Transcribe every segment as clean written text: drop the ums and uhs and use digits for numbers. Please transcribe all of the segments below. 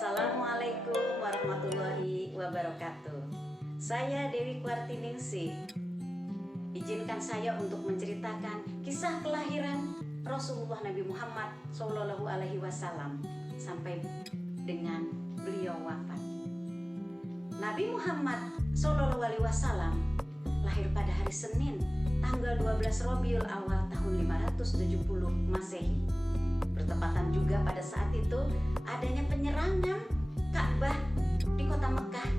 Assalamualaikum warahmatullahi wabarakatuh. Saya Dewi Kwartiningsih. Izinkan saya untuk menceritakan kisah kelahiran Rasulullah Nabi Muhammad Sallallahu Alaihi Wasallam sampai dengan beliau wafat. Nabi Muhammad Sallallahu Alaihi Wasallam lahir pada hari Senin, tanggal 12 Rabiul Awal tahun 570 Masehi. Bertepatan juga pada saat itu adanya penyerangan Ka'bah di kota Mekah.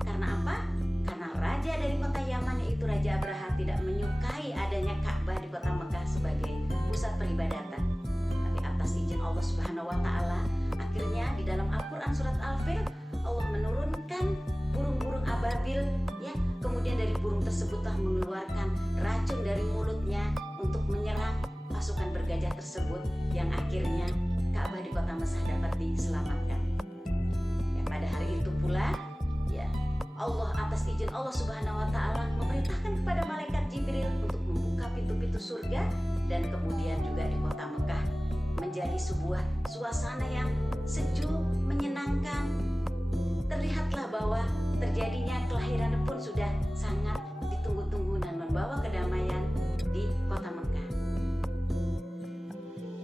Karena apa? Karena raja dari kota Yaman, yaitu Raja Abraha, tidak menyukai adanya Ka'bah di kota Mekah sebagai pusat peribadatan. Tapi atas izin Allah Subhanahu wa Ta'ala, akhirnya di dalam Al-Quran surat Al-Fil, Allah menurunkan burung-burung ababil, ya. Kemudian dari burung tersebutlah mengeluarkan racun dari mulutnya untuk menyerang pasukan bergajah tersebut, yang akhirnya Ka'bah di kota Mesah dapat diselamatkan. Ya, pada hari itu pula, ya, Allah atas izin Allah Subhanahu wa Ta'ala memerintahkan kepada malaikat Jibril untuk membuka pintu-pintu surga, dan kemudian juga di kota Mekah menjadi sebuah suasana yang sejuk, menyenangkan. Terlihatlah bahwa terjadinya kelahiran pun sudah sangat ditunggu-tunggu dan membawa kedamaian di kota Mekah.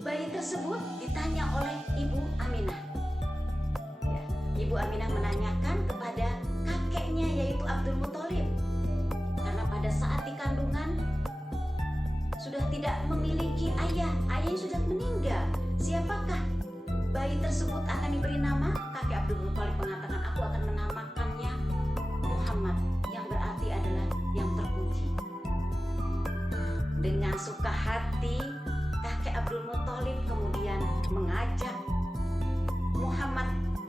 Bayi tersebut ditanya oleh Ibu Aminah. Ya, Ibu Aminah menanyakan kepada kakeknya, yaitu Abdul Muthalib, karena pada saat di kandungan sudah tidak memiliki ayah, ayahnya sudah meninggal. Siapakah bayi tersebut akan diberi nama? Kakek Abdul Muthalib mengatakan, aku akan menamakannya Muhammad, yang berarti adalah yang terpuji. Dengan suka hati, kakek Abdul Muthalib kemudian mengajak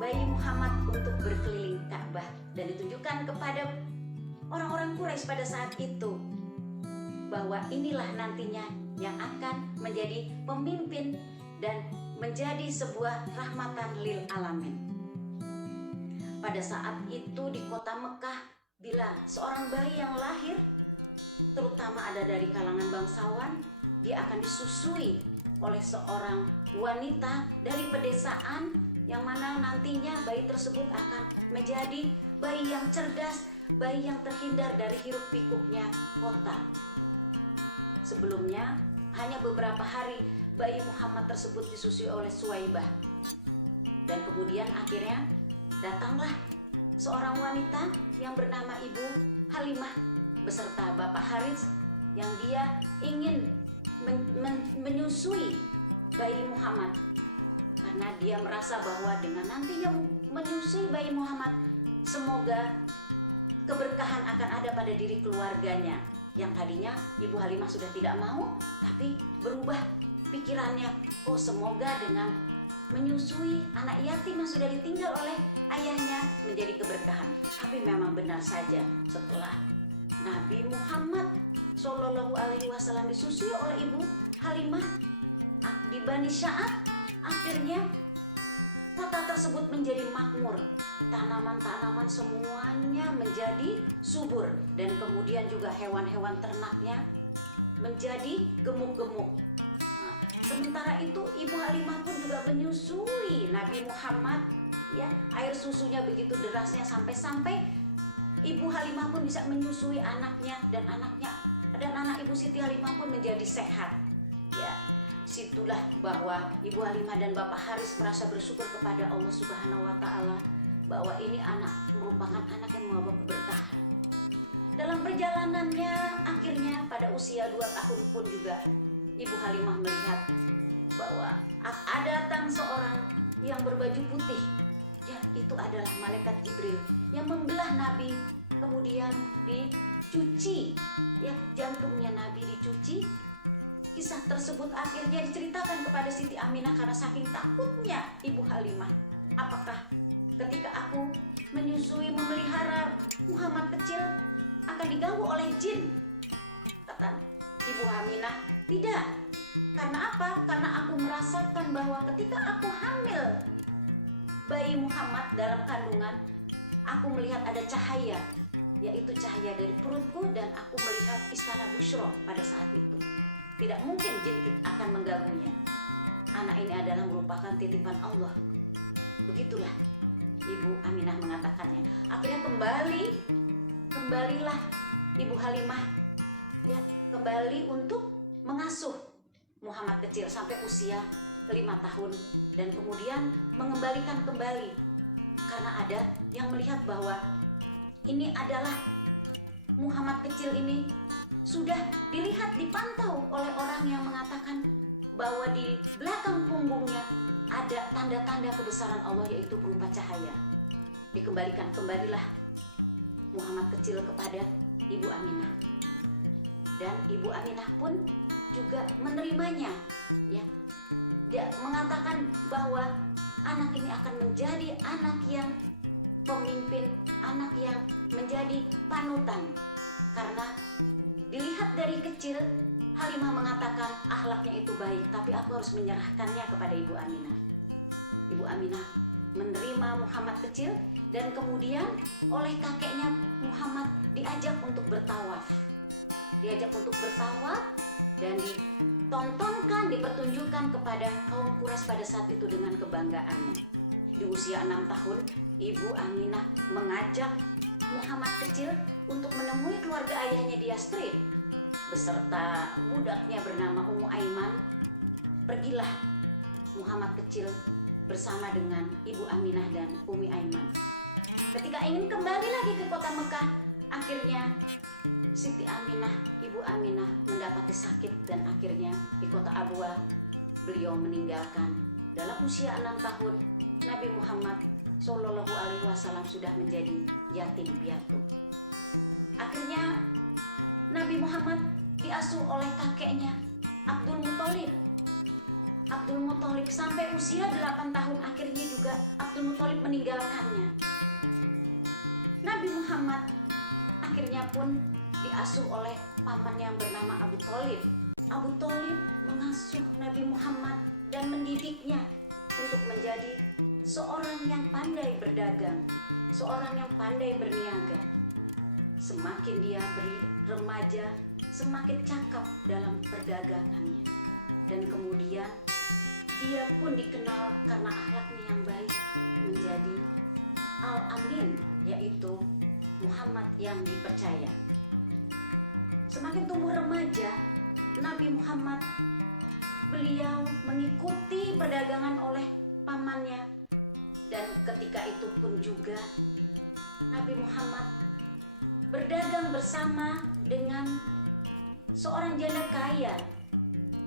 bayi Muhammad untuk berkeliling Ka'bah, dan ditunjukkan kepada orang-orang Quraisy pada saat itu bahwa inilah nantinya yang akan menjadi pemimpin dan menjadi sebuah rahmatan lil alamin. Pada saat itu di kota Mekah, bila seorang bayi yang lahir, terutama ada dari kalangan bangsawan, dia akan disusui oleh seorang wanita dari pedesaan, yang mana nantinya bayi tersebut akan menjadi bayi yang cerdas, bayi yang terhindar dari hiruk pikuknya kota. Sebelumnya, hanya beberapa hari bayi Muhammad tersebut disusui oleh Suwaibah. Dan kemudian akhirnya datanglah seorang wanita yang bernama Ibu Halimah beserta Bapak Haris, yang dia ingin menyusui bayi Muhammad, karena dia merasa bahwa dengan nantinya menyusui bayi Muhammad, semoga keberkahan akan ada pada diri keluarganya. Yang tadinya Ibu Halimah sudah tidak mau, tapi berubah pikirannya, oh semoga dengan menyusui anak yatim yang sudah ditinggal oleh ayahnya menjadi keberkahan. Tapi memang benar saja, setelah Nabi Muhammad Sallallahu Alaihi Wasallam disusui oleh Ibu Halimah di Bani Sa'ad, akhirnya kota tersebut menjadi makmur. Tanaman-tanaman semuanya menjadi subur, dan kemudian juga hewan-hewan ternaknya menjadi gemuk-gemuk. Nah, sementara itu Ibu Halimah pun juga menyusui Nabi Muhammad, ya, air susunya begitu derasnya sampai-sampai Ibu Halimah pun bisa menyusui anaknya, dan anak Ibu Siti Halimah pun menjadi sehat. Ya, situlah bahwa Ibu Halimah dan Bapak Haris merasa bersyukur kepada Allah Subhanahu wa Ta'ala bahwa ini merupakan anak yang membawa keberkahan. Dalam perjalanannya, akhirnya pada usia 2 tahun pun juga Ibu Halimah melihat bahwa datang seorang yang berbaju putih. Ya, itu adalah malaikat Jibril yang membelah Nabi, kemudian dicuci, ya, jantungnya Nabi dicuci. Kisah tersebut akhirnya diceritakan kepada Siti Aminah karena saking takutnya Ibu Halimah. Apakah ketika aku menyusui, memelihara Muhammad kecil akan diganggu oleh jin? Kata Ibu Aminah, tidak. Karena apa? Karena aku merasakan bahwa ketika aku hamil bayi Muhammad dalam kandungan, aku melihat ada cahaya, yaitu cahaya dari perutku, dan aku melihat istana Bushra pada saat itu. Tidak mungkin jin akan mengganggunya. Anak ini adalah merupakan titipan Allah. Begitulah Ibu Aminah mengatakannya. Akhirnya kembalilah Ibu Halimah ya, kembali untuk mengasuh Muhammad kecil sampai usia 5 tahun dan kemudian mengembalikan kembali karena ada yang melihat bahwa ini adalah Muhammad kecil ini sudah dipantau oleh orang yang mengatakan bahwa di belakang punggungnya ada tanda-tanda kebesaran Allah, yaitu berupa cahaya. Kembalilah Muhammad kecil kepada Ibu Aminah, dan Ibu Aminah pun juga menerimanya ya. Dia mengatakan bahwa anak ini akan menjadi anak yang pemimpin, anak yang menjadi panutan, karena dilihat dari kecil Halimah mengatakan akhlaknya itu baik, tapi aku harus menyerahkannya kepada Ibu Aminah. Ibu Aminah menerima Muhammad kecil dan kemudian oleh kakeknya Muhammad diajak untuk bertawaf. Dan ditontonkan, dipertunjukkan kepada kaum Quraisy pada saat itu dengan kebanggaannya. Di usia 6 tahun, Ibu Aminah mengajak Muhammad kecil untuk menemui keluarga ayahnya di Yathrib beserta budaknya bernama Ummu Aiman. Pergilah Muhammad kecil bersama dengan Ibu Aminah dan Ummi Aiman. Ketika ingin kembali lagi ke kota Mekah, akhirnya Siti Aminah, Ibu Aminah mendapati sakit dan akhirnya di kota Abwa beliau meninggalkan. Dalam usia 6 tahun, Nabi Muhammad Shallallahu Alaihi Wasallam sudah menjadi yatim piatu. Akhirnya Nabi Muhammad diasuh oleh kakeknya Abdul Muthalib sampai usia 8 tahun. Akhirnya juga Abdul Muthalib meninggalkannya. Nabi Muhammad akhirnya pun diasuh oleh paman yang bernama Abu Thalib. Abu Thalib mengasuh Nabi Muhammad dan mendidiknya untuk menjadi seorang yang pandai berdagang, seorang yang pandai berniaga. Semakin dia remaja, semakin cakap dalam perdagangannya. Dan kemudian dia pun dikenal karena akhlaknya yang baik menjadi Al-Amin, yaitu Muhammad yang dipercaya. Semakin tumbuh remaja, Nabi Muhammad beliau mengikuti perdagangan oleh pamannya, dan ketika itu pun juga Nabi Muhammad berdagang bersama dengan seorang janda kaya.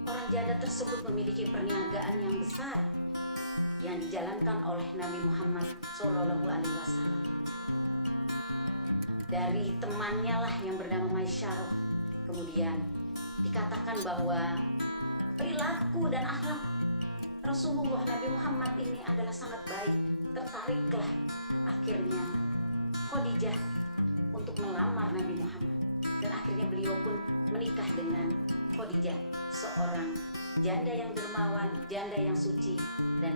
Orang janda tersebut memiliki perniagaan yang besar yang dijalankan oleh Nabi Muhammad Shallallahu Alaihi Wasallam. Dari temannya lah yang bernama Maisyarah, kemudian dikatakan bahwa perilaku dan akhlak Rasulullah Nabi Muhammad ini adalah sangat baik. Tertariklah akhirnya Khadijah untuk melamar Nabi Muhammad, dan akhirnya beliau pun menikah dengan Khadijah, seorang janda yang dermawan, janda yang suci, dan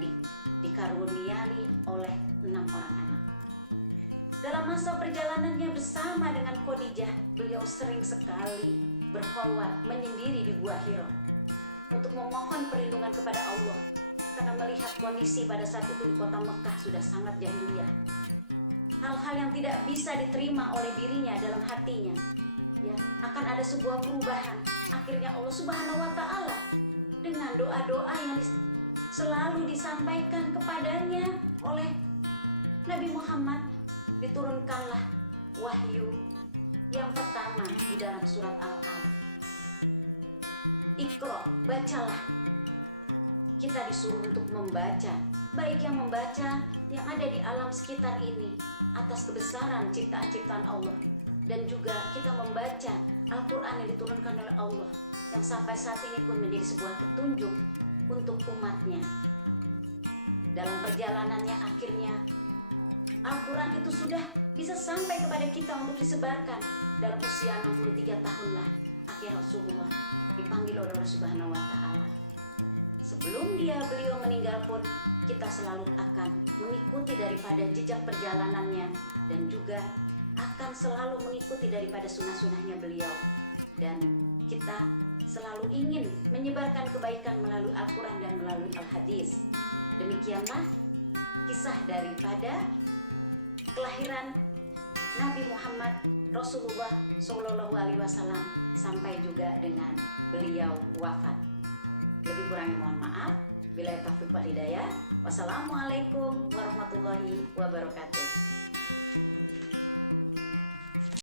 dikaruniai oleh 6 orang anak. Dalam masa perjalanannya bersama dengan Khadijah, beliau sering sekali berkholwat menyendiri di Gua Hira untuk memohon perlindungan kepada Allah, karena melihat kondisi pada saat itu di kota Mekah sudah sangat jahiliyah. Hal-hal yang tidak bisa diterima oleh dirinya dalam hatinya, ya, akan ada sebuah perubahan. Akhirnya Allah Subhanahu wa Ta'ala dengan doa-doa yang selalu disampaikan kepadanya oleh Nabi Muhammad, diturunkanlah wahyu yang pertama di dalam surat Al-Alaq. Iqra, bacalah. Kita disuruh untuk membaca, baik yang membaca yang ada di alam sekitar ini atas kebesaran ciptaan-ciptaan Allah, dan juga kita membaca Al-Quran yang diturunkan oleh Allah, yang sampai saat ini pun menjadi sebuah petunjuk untuk umatnya. Dalam perjalanannya akhirnya Al-Quran itu sudah bisa sampai kepada kita untuk disebarkan. Dalam usia 63 tahun lah akhirnya Rasulullah dipanggil oleh Allah Subhanahu wa Ta'ala. Sebelum beliau meninggal pun kita selalu akan mengikuti daripada jejak perjalanannya, dan juga akan selalu mengikuti daripada sunnah-sunnahnya beliau, dan kita selalu ingin menyebarkan kebaikan melalui Al-Quran dan melalui Al-Hadis. Demikianlah kisah daripada kelahiran Nabi Muhammad Rasulullah Shallallahu Alaihi Wasallam sampai juga dengan beliau wafat. Lebih kurangnya mohon maaf. Bila taufiq wal hidayah. Wassalamualaikum warahmatullahi wabarakatuh.